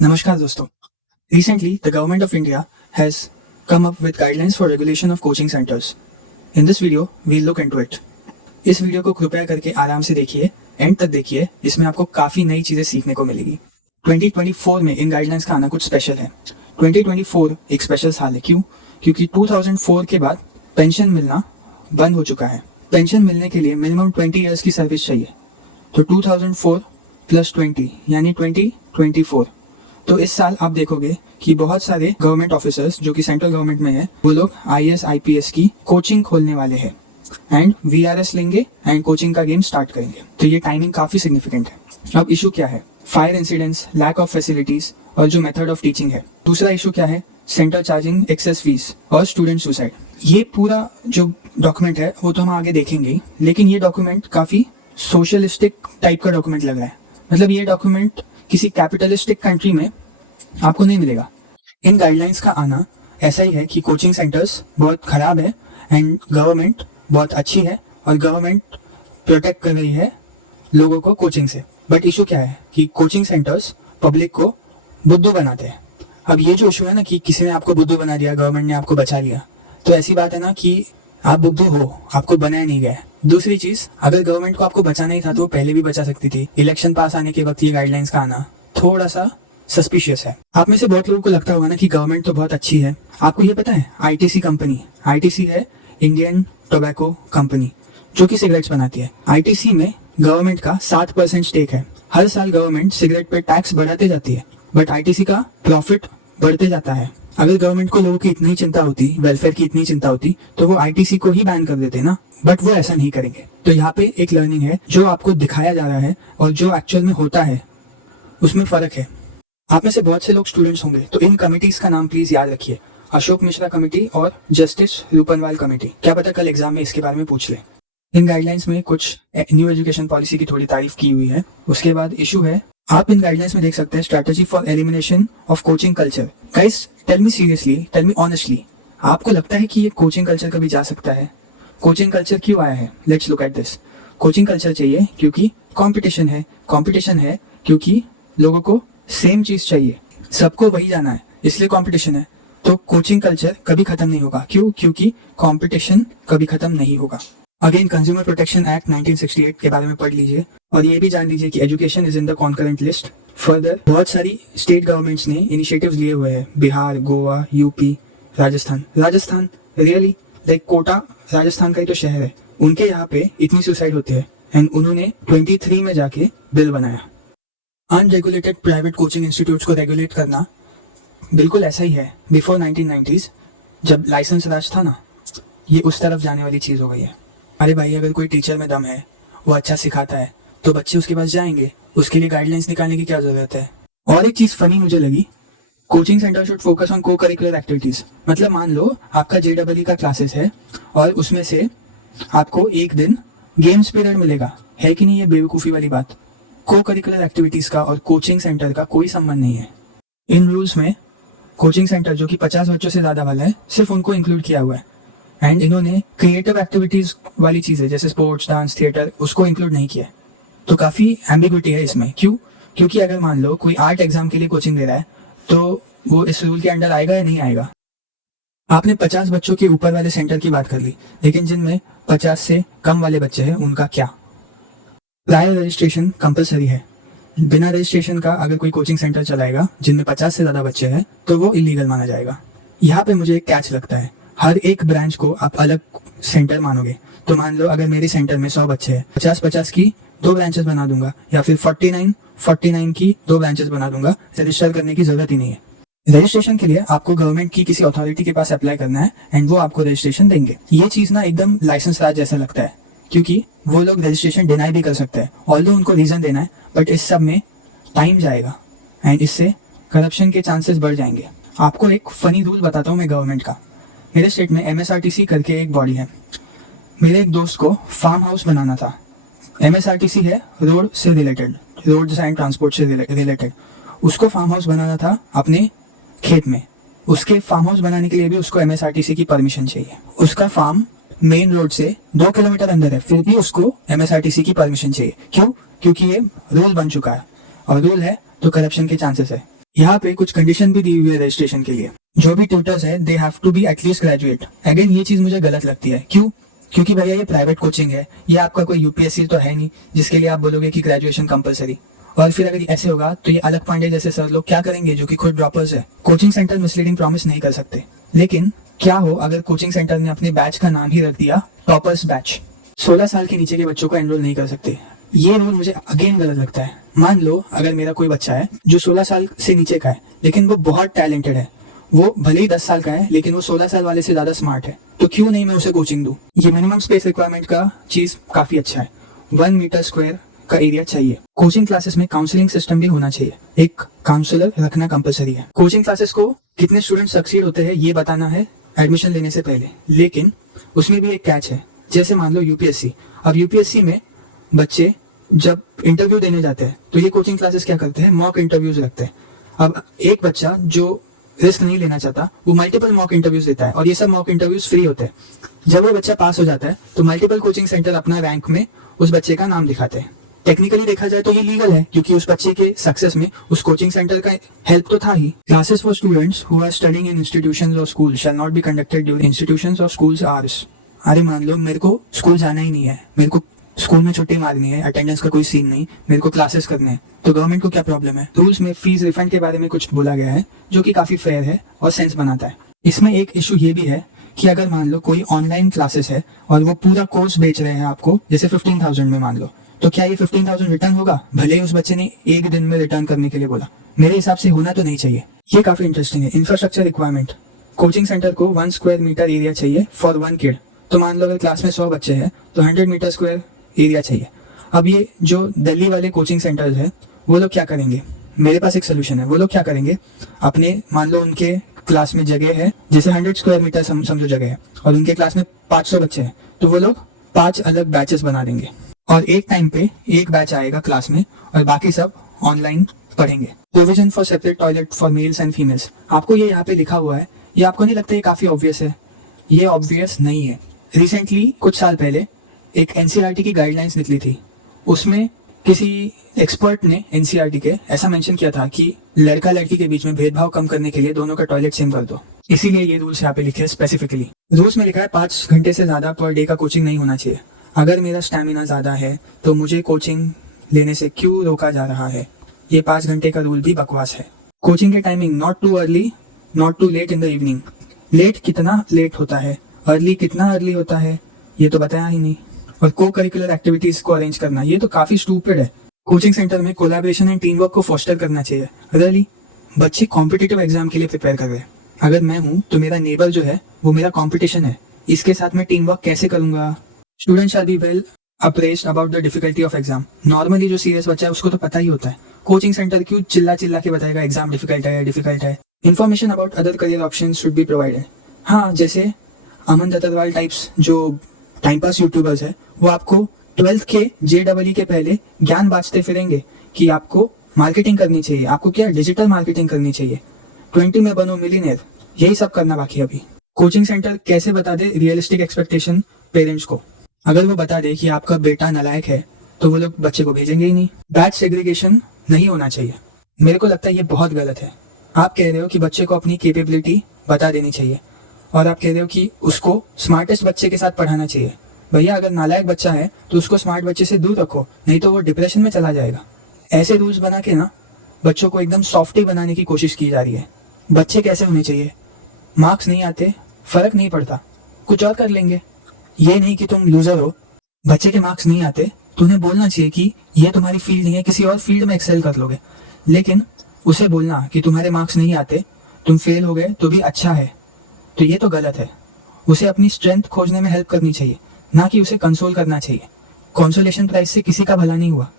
नमस्कार दोस्तों। Recently, the government of India has come up with guidelines for regulation of coaching centers. In this video, we'll look into it. इस video को कृपया करके आराम से देखिए, एंड तक देखिए, इसमें आपको काफ़ी नई चीज़ें सीखने को मिलेगी। 2024 में इन गाइडलाइंस का आना कुछ स्पेशल है। 2024 एक स्पेशल साल है। क्यों? क्योंकि 2004 के बाद पेंशन मिलना बंद हो चुका है। पेंशन मिलने के लिए मिनिमम 20 ईयर्स की सर्विस चाहिए। तो 2004 प्लस 20 यानी 2024। तो इस साल आप देखोगे कि बहुत सारे गवर्नमेंट ऑफिसर्स जो कि सेंट्रल गवर्नमेंट में है, वो लोग IAS IPS की कोचिंग खोलने वाले हैं एंड VRS लेंगे एंड कोचिंग का गेम स्टार्ट करेंगे। तो ये टाइमिंग काफ़ी सिग्निफिकेंट है। अब इशू क्या है? Fire incidents, lack of facilities और जो मेथड ऑफ टीचिंग है। दूसरा इशू क्या है? सेंटर चार्जिंग एक्सेस फीस और स्टूडेंट सुसाइड। ये पूरा जो डॉक्यूमेंट है वो तो हम आगे देखेंगे ही, लेकिन ये डॉक्यूमेंट काफ़ी सोशलिस्टिक टाइप का डॉक्यूमेंट लग रहा है। मतलब ये डॉक्यूमेंट किसी कैपिटलिस्टिक कंट्री में आपको नहीं मिलेगा। इन गाइडलाइंस का आना ऐसा ही है कि कोचिंग सेंटर्स बहुत खराब है एंड गवर्नमेंट बहुत अच्छी है और गवर्नमेंट प्रोटेक्ट कर रही है लोगों को कोचिंग से। बट इशू क्या है कि कोचिंग सेंटर्स पब्लिक को बुद्धू बनाते हैं। अब ये जो इशू है ना कि किसी ने आपको बुद्धू बना दिया, गवर्नमेंट ने आपको बचा लिया, तो ऐसी बात है ना कि आप बुद्धू हो, आपको बनाया नहीं गया। दूसरी चीज, अगर गवर्नमेंट को आपको बचाना ही था तो पहले भी बचा सकती थी। इलेक्शन पास आने के वक्त ये गाइडलाइंस का आना थोड़ा सा सस्पिशियस है। आप में से बहुत लोगों को लगता होगा ना कि गवर्नमेंट तो बहुत अच्छी है। आपको ये पता है ITC कंपनी, ITC है इंडियन टोबैको कंपनी जो कि सिगरेट्स बनाती है। ITC में गवर्नमेंट का 7% स्टेक है। हर साल गवर्नमेंट सिगरेट पे टैक्स बढ़ाते जाती है, बट ITC का प्रॉफिट बढ़ते जाता है। अगर गवर्नमेंट को लोगों की इतनी चिंता होती, वेलफेयर की इतनी चिंता होती, तो वो ITC को ही बैन कर देते ना, बट वो ऐसा नहीं करेंगे। तो यहाँ पे एक लर्निंग है जो आपको दिखाया जा रहा है और जो एक्चुअल में होता है उसमें फर्क है। आप में से बहुत से लोग स्टूडेंट्स होंगे, तो इन कमिटीज का नाम प्लीज याद रखिए, अशोक मिश्रा कमेटी और जस्टिस रूपनवाल कमेटी। क्या पता कल एग्जाम में इसके बारे में पूछ ले। इन गाइडलाइंस में कुछ न्यू एजुकेशन पॉलिसी की थोड़ी तारीफ की हुई है। उसके बाद इशू है, आप इन गाइडलाइंस में देख सकते हैं strategy for elimination of coaching culture. Guys, tell me seriously, tell me honestly, आपको लगता है कि ये कोचिंग कल्चर कभी जा सकता है? कोचिंग कल्चर क्यों आया है? Let's look at this. Coaching culture चाहिए क्योंकि कंपटीशन है। कंपटीशन है क्योंकि लोगों को सेम चीज चाहिए, सबको वही जाना है, इसलिए कंपटीशन है। तो कोचिंग कल्चर कभी खत्म नहीं होगा। क्यों? क्योंकि कंपटीशन कभी खत्म नहीं होगा। अगेन, कंज्यूमर प्रोटेक्शन एक्ट 1968 के बारे में पढ़ लीजिए और ये भी जान लीजिए कि education is in the concurrent list. Further बहुत सारी स्टेट गवर्नमेंट्स ने इनिशिएटिव्स लिए हुए हैं, Bihar, Goa, UP, Rajasthan really like Kota Rajasthan का ही तो शहर है, उनके यहाँ पे इतनी सुसाइड होती है एंड उन्होंने 23 में जाके बिल बनाया। अनरेगुलेटेड प्राइवेट कोचिंग इंस्टीट्यूट्स को रेगुलेट करना बिल्कुल ऐसा ही है। बिफोर 1990s जब लाइसेंस राज था ना, ये उस तरफ जाने वाली चीज़ हो गई है। अरे भाई, अगर कोई टीचर में दम है, वो अच्छा सिखाता है, तो बच्चे उसके पास जाएंगे। उसके लिए गाइडलाइंस निकालने की क्या जरूरत है? और एक चीज़ फनी मुझे लगी, coaching centre should focus on को करिकुलर एक्टिविटीज़। मतलब मान लो आपका JEE का क्लासेस है और उसमें से आपको एक दिन गेम्स पीरियड मिलेगा, है कि नहीं? ये बेवकूफ़ी वाली बात। को करिकुलर एक्टिविटीज़ का और कोचिंग सेंटर का कोई संबंध नहीं है। इन रूल्स में कोचिंग सेंटर जो कि 50 बच्चों से ज़्यादा वाला है, सिर्फ उनको इंक्लूड किया हुआ है एंड इन्होंने क्रिएटिव एक्टिविटीज़ वाली चीज़ें जैसे स्पोर्ट्स, डांस, थिएटर, उसको इंक्लूड नहीं किया। तो काफ़ी एम्बिग्विटी है इसमें। क्यों? क्योंकि अगर मान लो कोई आर्ट एग्जाम के लिए कोचिंग दे रहा है, तो वो इस रूल के अंडर आएगा या नहीं आएगा? आपने 50 बच्चों के ऊपर वाले सेंटर की बात कर ली, लेकिन जिनमें 50 से कम वाले बच्चे हैं उनका क्या? प्रायर रजिस्ट्रेशन कंपलसरी है। बिना रजिस्ट्रेशन का अगर कोई कोचिंग सेंटर चलाएगा जिनमें 50 से ज़्यादा बच्चे हैं, तो वो इलीगल माना जाएगा। यहाँ पे मुझे एक कैच लगता है, हर एक ब्रांच को आप अलग सेंटर मानोगे। तो मान लो अगर मेरे सेंटर में 100 बच्चे हैं, 50 की 2 ब्रांचेस बना दूंगा, या फिर 49 की 2 ब्रांचेस बना दूंगा। रजिस्टर करने की जरूरत ही नहीं है। रजिस्ट्रेशन के लिए आपको गवर्नमेंट की किसी अथॉरिटी के पास अप्लाई करना है एंड वो आपको रजिस्ट्रेशन देंगे। ये चीज़ ना एकदम लाइसेंस राज जैसा लगता है, क्योंकि वो लोग रजिस्ट्रेशन डिनाई भी कर सकते हैं, ऑल्दो उनको रीज़न देना है, बट इस सब में टाइम जाएगा एंड इससे करप्शन के चांसेस बढ़ जाएंगे। आपको एक फ़नी रूल बताता हूँ मैं गवर्नमेंट का। मेरे स्टेट में MSRTC करके एक बॉडी है। मेरे एक दोस्त को फार्म हाउस बनाना था। MSRTC है रोड से रिलेटेड, रोड्स एंड ट्रांसपोर्ट से रिलेटेड। उसको फार्म हाउस बनाना था अपने खेत में। उसके फार्म हाउस बनाने के लिए भी उसको MSRTC की परमिशन चाहिए। उसका फार्म मेन रोड से 2 किलोमीटर अंदर है, फिर भी उसको MSRTC की परमिशन चाहिए। क्यों? क्योंकि ये रूल बन चुका है और रूल है तो करप्शन के चांसेस है। यहाँ पे कुछ कंडीशन भी दी हुई है रजिस्ट्रेशन के लिए। जो भी ट्यूटर्स है they have to be at least graduate. Again ये चीज मुझे गलत लगती है। क्यों? क्योंकि भैया ये प्राइवेट कोचिंग है, ये आपका कोई यूपीएससी तो है नहीं जिसके लिए आप बोलोगे कि ग्रेजुएशन कंपलसरी। और फिर अगर ऐसे होगा तो ये अलग पांडे जैसे सर लोग क्या करेंगे जो कि खुद ड्रॉपर्स है? कोचिंग सेंटर मिसलीडिंग प्रॉमिस नहीं कर सकते। लेकिन क्या हो अगर कोचिंग सेंटर ने अपने बैच का नाम ही रख दिया टॉपर्स बैच? 16 साल के नीचे के बच्चों को एनरोल नहीं कर सकते। ये रूल मुझे अगेन गलत लगता है। मान लो अगर मेरा कोई बच्चा है जो 16 साल से नीचे का है लेकिन वो बहुत टैलेंटेड है, वो भले ही 10 साल का है लेकिन वो 16 साल वाले से ज्यादा स्मार्ट है, तो क्यों नहीं मैं उसे कोचिंग दूं? ये मिनिमम स्पेस रिक्वायरमेंट का चीज काफी अच्छा है। 1 मीटर स्क्वायर का एरिया चाहिए। कोचिंग क्लासेस में काउंसलिंग सिस्टम भी होना चाहिए। एक काउंसलर रखना कंपलसरी है। कोचिंग क्लासेस को कितने स्टूडेंट सक्सीड होते हैं ये बताना है एडमिशन लेने से पहले, लेकिन उसमें भी एक कैच है। जैसे मान लो यूपीएससी, अब यूपीएससी में बच्चे जब इंटरव्यू देने जाते हैं तो ये कोचिंग क्लासेस क्या करते हैं? मॉक इंटरव्यूज रखते हैं। अब एक बच्चा जो रिस्क नहीं लेना चाहता वो मल्टीपल मॉक इंटरव्यूज देता है और ये सब मॉक इंटरव्यूज फ्री होते हैं। जब वो बच्चा पास हो जाता है तो मल्टीपल कोचिंग सेंटर अपना रैंक में उस बच्चे का नाम दिखाते हैं। टेक्निकली देखा जाए तो ये लीगल है क्योंकि उस बच्चे के सक्सेस में उस कोचिंग सेंटर का हेल्प तो था ही। Classes for students who are studying in institutions or school shall not be conducted during institutions or schools hours. अरे मान लो मेरे को स्कूल जाना ही नहीं है, मेरे को स्कूल में छुट्टी मारनी है, अटेंडेंस का कोई सीन नहीं, मेरे को क्लासेस करने हैं, तो गवर्नमेंट को क्या प्रॉब्लम है? रूल्स में फीस रिफंड के बारे में कुछ बोला गया है जो कि काफी फेयर है और सेंस बनाता है। इसमें एक इशू ये भी है कि अगर मान लो कोई ऑनलाइन क्लासेस है और वो पूरा कोर्स बेच रहे हैं आपको, जैसे 15,000 में मान लो, तो क्या ये 15,000 रिटर्न होगा? भले ही उस बच्चे ने एक दिन में रिटर्न करने के लिए बोला, मेरे हिसाब से होना तो नहीं चाहिए। ये काफी इंटरेस्टिंग है। इंफ्रास्ट्रक्चर रिक्वायरमेंट, कोचिंग सेंटर को 1 स्क्वायर मीटर एरिया चाहिए फॉर 1 किड। तो मान लो अगर क्लास में 100 बच्चे हैं तो 100 मीटर स्क्वायर एरिया चाहिए। अब ये जो दिल्ली वाले कोचिंग सेंटर्स है वो लोग क्या करेंगे? मेरे पास एक सोल्यूशन है। वो लोग क्या करेंगे, अपने मान लो उनके क्लास में जगह है जैसे 100 स्क्वायर मीटर समझो जगह है और उनके क्लास में 500 बच्चे हैं, तो वो लोग 5 अलग बैचेस बना देंगे और एक टाइम पे एक बैच आएगा क्लास में और बाकी सब ऑनलाइन पढ़ेंगे। Provision for separate toilet for mails and females, आपको ये यहाँ पे लिखा हुआ है, ये आपको नहीं लगता ये काफी ऑब्वियस है? ये ऑब्वियस नहीं है। रिसेंटली कुछ साल पहले एक एनसीईआरटी की गाइडलाइंस निकली थी, उसमें किसी एक्सपर्ट ने एनसीईआरटी के ऐसा मेंशन किया था कि लड़का लड़की के बीच में भेदभाव कम करने के लिए दोनों का टॉयलेट सेम कर दो। इसीलिए ये रूल्स यहाँ पे लिखे हैं स्पेसिफिकली। रूल्स में लिखा है 5 घंटे से ज्यादा पर डे का कोचिंग नहीं होना चाहिए। अगर मेरा स्टैमिना ज्यादा है तो मुझे कोचिंग लेने से क्यों रोका जा रहा है? ये 5 घंटे का रूल भी बकवास है। कोचिंग के timing, not too early not too late in the evening. Late कितना लेट होता है, अर्ली कितना अर्ली होता है, ये तो बताया ही नहीं। और को करिकुलर एक्टिविटीज को अरेंज करना, ये तो काफी स्टूपिड है। कोचिंग सेंटर में कोलैबोरेशन एंड टीम वर्क को फोस्टर करना चाहिए। रियली, बच्चे कॉम्पिटिटिव एग्जाम के लिए प्रिपेयर कर रहे हैं। अगर मैं हूँ तो मेरा नेबर जो है वो मेरा कॉम्पिटिशन है, इसके साथ मैं टीम वर्क कैसे करूंगा? Student shall be well appraised about the difficulty of exam. Normally जो सीरियस बच्चा है उसको तो पता ही होता है, कोचिंग सेंटर क्यों चिल्ला चिल्ला के बताएगा एग्जाम डिफिकल्ट है डिफिकल्ट है। Information about other career option should be provided. हाँ, जैसे अमन दत्तरवाल टाइप्स जो टाइम पास यूट्यूबर्स है वो आपको 12th के JEE के पहले ज्ञान बांटते फिरेंगे कि आपको मार्केटिंग करनी चाहिए, आपको क्या डिजिटल मार्केटिंग करनी चाहिए, 20 में बनो मिलियनेयर, यही सब करना बाकी अभी। कोचिंग सेंटर कैसे बता दे रियलिस्टिक एक्सपेक्टेशन पेरेंट्स को? अगर वो बता दे कि आपका बेटा नालायक है तो वो लोग बच्चे को भेजेंगे ही नहीं। बैच सेग्रीगेशन नहीं होना चाहिए, मेरे को लगता है ये बहुत गलत है। आप कह रहे हो कि बच्चे को अपनी कैपेबिलिटी बता देनी चाहिए और आप कह रहे हो कि उसको स्मार्टेस्ट बच्चे के साथ पढ़ाना चाहिए। भैया, अगर नालायक बच्चा है तो उसको स्मार्ट बच्चे से दूर रखो, नहीं तो वो डिप्रेशन में चला जाएगा। ऐसे रूल्स बना के ना बच्चों को एकदम सॉफ्टी बनाने की कोशिश की जा रही है। बच्चे कैसे होने चाहिए? मार्क्स नहीं आते फर्क नहीं पड़ता, कुछ और कर लेंगे। ये नहीं कि तुम लूजर हो, बच्चे के मार्क्स नहीं आते तो उन्हें बोलना चाहिए कि ये तुम्हारी फील्ड नहीं है, किसी और फील्ड में एक्सेल कर लोगे। लेकिन उसे बोलना कि तुम्हारे मार्क्स नहीं आते, तुम फेल हो गए तो भी अच्छा है, तो ये तो गलत है। उसे अपनी स्ट्रेंथ खोजने में हेल्प करनी चाहिए, ना कि उसे कंसोल करना चाहिए। कंसोलेशन प्राइज से किसी का भला नहीं हुआ।